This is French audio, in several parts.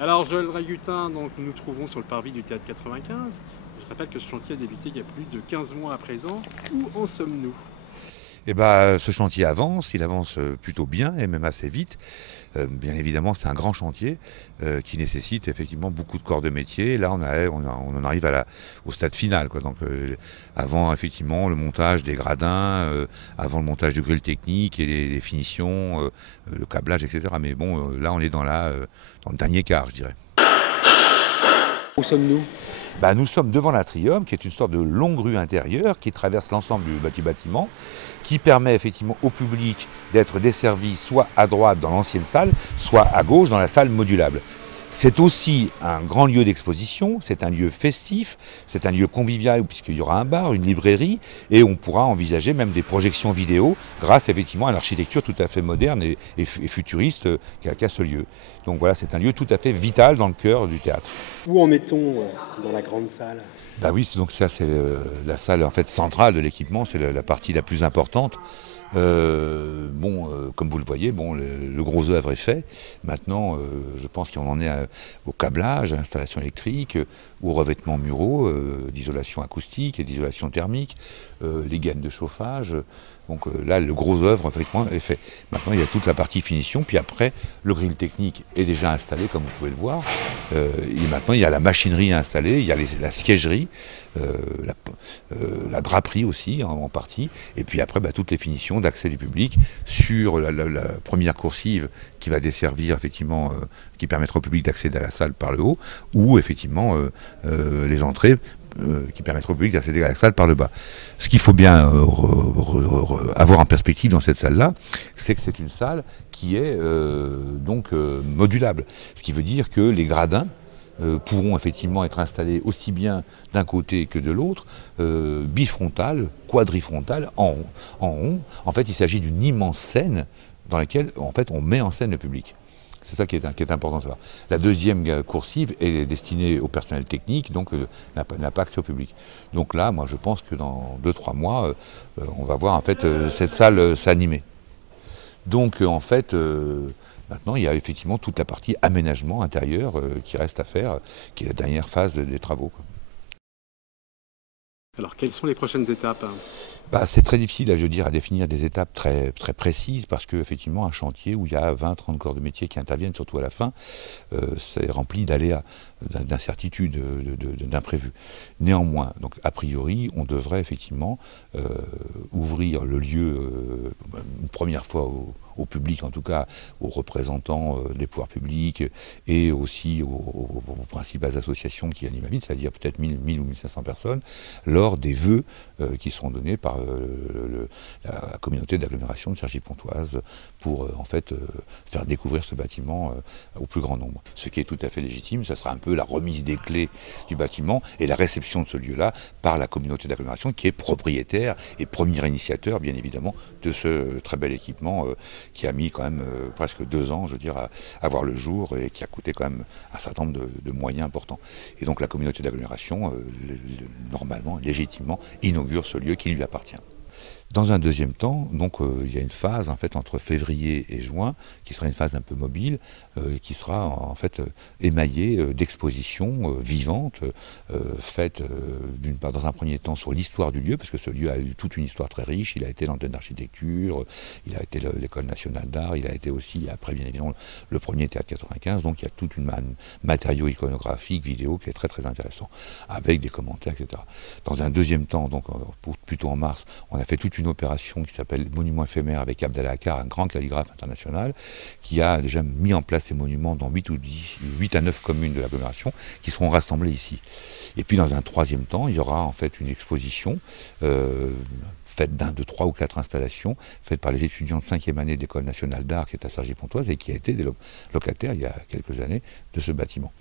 Alors Joël Ragutin, donc nous nous trouvons sur le parvis du Théâtre 95. Je rappelle que ce chantier a débuté il y a plus de 15 mois à présent. Où en sommes-nous? Eh ben, ce chantier avance, il avance plutôt bien et même assez vite. Bien évidemment, c'est un grand chantier qui nécessite effectivement beaucoup de corps de métier. Là, on en arrive au stade final, quoi. Donc, avant effectivement le montage des gradins, avant le montage du grill technique et les finitions, le câblage, etc. Mais bon, là, on est dans le dernier quart, je dirais. Où sommes-nous? Bah, nous sommes devant l'atrium, qui est une sorte de longue rue intérieure qui traverse l'ensemble du bâtiment, qui permet effectivement au public d'être desservi soit à droite dans l'ancienne salle, soit à gauche dans la salle modulable. C'est aussi un grand lieu d'exposition, c'est un lieu festif, c'est un lieu convivial puisqu'il y aura un bar, une librairie et on pourra envisager même des projections vidéo grâce effectivement à l'architecture tout à fait moderne et futuriste qu'a ce lieu. Donc voilà, c'est un lieu tout à fait vital dans le cœur du théâtre. Où en est-on dans la grande salle? Bah oui, donc ça c'est la salle en fait centrale de l'équipement, c'est la partie la plus importante. Comme vous le voyez, le gros œuvre est fait. Maintenant, je pense qu'on en est au câblage, à l'installation électrique, aux revêtements muraux, d'isolation acoustique et d'isolation thermique, les gaines de chauffage. Donc là, le gros œuvre effectivement est fait. Maintenant, il y a toute la partie finition, puis après, le grill technique est déjà installé, comme vous pouvez le voir. Et maintenant, il y a la machinerie installée, il y a la siègerie, la draperie aussi en partie, et puis après toutes les finitions d'accès du public sur la première coursive qui va desservir effectivement, qui permettra au public d'accéder à la salle par le haut, ou effectivement les entrées qui permettront au public d'accéder à la salle par le bas. Ce qu'il faut bien avoir en perspective dans cette salle-là, c'est que c'est une salle qui est modulable. Ce qui veut dire que les gradins pourront effectivement être installés aussi bien d'un côté que de l'autre, bifrontal, quadrifrontal, en rond. En fait, il s'agit d'une immense scène dans laquelle en fait, on met en scène le public. C'est ça qui est important de savoir. La deuxième coursive est destinée au personnel technique, donc n'a pas accès au public. Donc là, moi je pense que dans 2-3 mois, on va voir en fait cette salle s'animer. Donc en fait, maintenant il y a effectivement toute la partie aménagement intérieur qui reste à faire, qui est la dernière phase des travaux, quoi. Alors quelles sont les prochaines étapes? C'est très difficile, je veux dire, à définir des étapes très, très précises parce qu'effectivement, un chantier où il y a 20-30 corps de métier qui interviennent, surtout à la fin, c'est rempli d'aléas, d'incertitudes, d'imprévus. Néanmoins, donc a priori, on devrait effectivement ouvrir le lieu une première fois au public, en tout cas aux représentants des pouvoirs publics et aussi aux principales associations qui animent la ville, c'est-à-dire peut-être 1000 ou 1500 personnes, lors des vœux qui seront donnés par la communauté d'agglomération de Cergy-Pontoise pour faire découvrir ce bâtiment au plus grand nombre. Ce qui est tout à fait légitime, ce sera un peu la remise des clés du bâtiment et la réception de ce lieu-là par la communauté d'agglomération qui est propriétaire et premier initiateur, bien évidemment, de ce très bel équipement qui a mis quand même presque 2 ans, je veux dire, à voir le jour et qui a coûté quand même un certain nombre de moyens importants. Et donc la communauté d'agglomération, normalement, légitimement, inaugure ce lieu qui lui appartient. Dans un deuxième temps, donc, il y a une phase en fait entre février et juin qui sera une phase un peu mobile, qui sera en fait émaillée d'expositions vivantes, faites d'une part dans un premier temps sur l'histoire du lieu, parce que ce lieu a eu toute une histoire très riche. Il a été l'antenne d'architecture, il a été l'école nationale d'art, il a été aussi après bien évidemment le premier théâtre 95. Donc il y a toute une matériau iconographique, vidéo qui est très très intéressant, avec des commentaires, etc. Dans un deuxième temps, donc plutôt en mars, on a fait toute une opération qui s'appelle Monument éphémère avec Abdallah Akkar, un grand calligraphe international, qui a déjà mis en place ces monuments dans 8 à 9 communes de l'agglomération qui seront rassemblés ici. Et puis dans un troisième temps, il y aura en fait une exposition faite de 3 ou 4 installations faites par les étudiants de 5e année de l'École nationale d'art qui est à Cergy-Pontoise et qui a été des locataires il y a quelques années de ce bâtiment.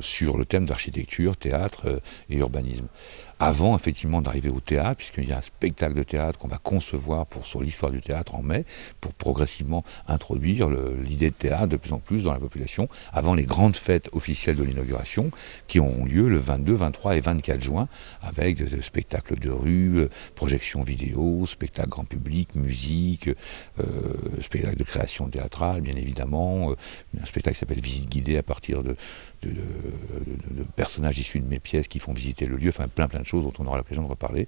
Sur le thème d'architecture, théâtre et urbanisme. avant effectivement d'arriver au théâtre, puisqu'il y a un spectacle de théâtre qu'on va concevoir sur l'histoire du théâtre en mai, pour progressivement introduire l'idée de théâtre de plus en plus dans la population, avant les grandes fêtes officielles de l'inauguration, qui auront lieu le 22, 23 et 24 juin, avec des spectacles de rue, projections vidéo, spectacles grand public, musique, spectacle de création théâtrale, bien évidemment, un spectacle qui s'appelle Visite guidée à partir de personnages issus de mes pièces qui font visiter le lieu, enfin plein de choses dont on aura l'occasion de reparler.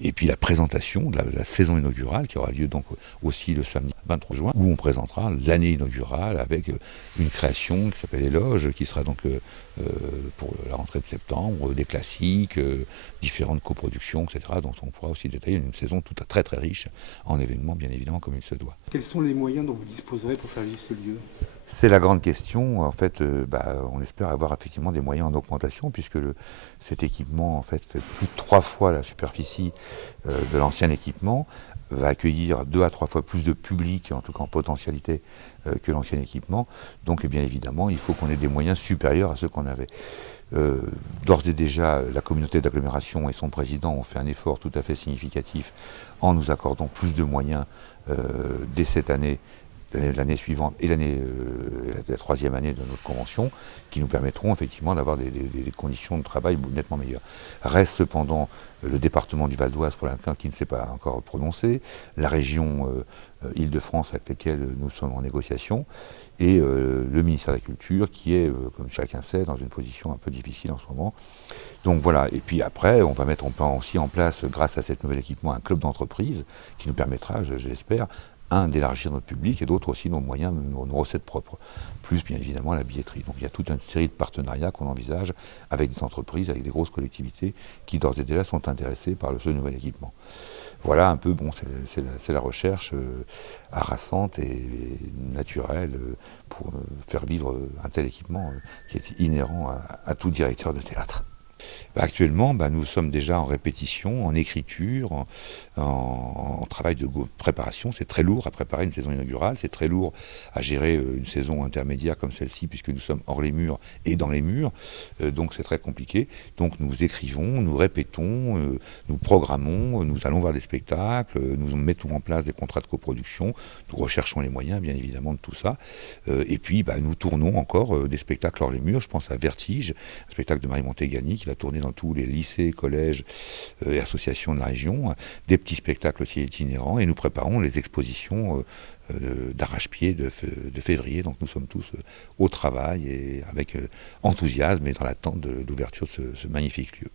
Et puis la présentation de la saison inaugurale qui aura lieu donc aussi le samedi 23 juin, où on présentera l'année inaugurale avec une création qui s'appelle Éloge, qui sera donc pour la rentrée de septembre, des classiques, différentes coproductions, etc., dont on pourra aussi détailler une saison très très riche en événements, bien évidemment, comme il se doit. Quels sont les moyens dont vous disposerez pour faire vivre ce lieu ? C'est la grande question. En fait, on espère avoir effectivement des moyens en augmentation, puisque cet équipement en fait plus de 3 fois la superficie de l'ancien équipement, va accueillir 2 à 3 fois plus de public, en tout cas en potentialité, que l'ancien équipement. Donc, bien évidemment, il faut qu'on ait des moyens supérieurs à ceux qu'on avait. D'ores et déjà, la communauté d'agglomération et son président ont fait un effort tout à fait significatif en nous accordant plus de moyens dès cette année, l'année suivante et la 3e année de notre convention, qui nous permettront effectivement d'avoir des conditions de travail nettement meilleures. Reste cependant le département du Val d'Oise pour l'instant qui ne s'est pas encore prononcé, la région Île-de-France avec laquelle nous sommes en négociation, et le ministère de la Culture qui est, comme chacun sait, dans une position un peu difficile en ce moment. Donc voilà, et puis après, on va mettre aussi en place, grâce à cet nouvel équipement, un club d'entreprise qui nous permettra, je l'espère, d'élargir notre public et d'autres aussi nos moyens, nos recettes propres, plus bien évidemment la billetterie. Donc il y a toute une série de partenariats qu'on envisage avec des entreprises, avec des grosses collectivités qui d'ores et déjà sont intéressées par ce nouvel équipement. Voilà un peu, c'est la recherche harassante et naturelle pour faire vivre un tel équipement qui est inhérent à tout directeur de théâtre. Actuellement, nous sommes déjà en répétition, en écriture, en travail de préparation. C'est très lourd à préparer une saison inaugurale, c'est très lourd à gérer une saison intermédiaire comme celle-ci, puisque nous sommes hors les murs et dans les murs, donc c'est très compliqué. Donc nous écrivons, nous répétons, nous programmons, nous allons voir des spectacles, nous mettons en place des contrats de coproduction, nous recherchons les moyens, bien évidemment, de tout ça. Et puis, nous tournons encore des spectacles hors les murs. Je pense à Vertige, un spectacle de Marie Montegani qui va tourner dans tous les lycées, collèges et associations de la région, des petits spectacles aussi itinérants, et nous préparons les expositions d'arrache-pied de février. Donc nous sommes tous au travail et avec enthousiasme et dans l'attente de l'ouverture de ce magnifique lieu.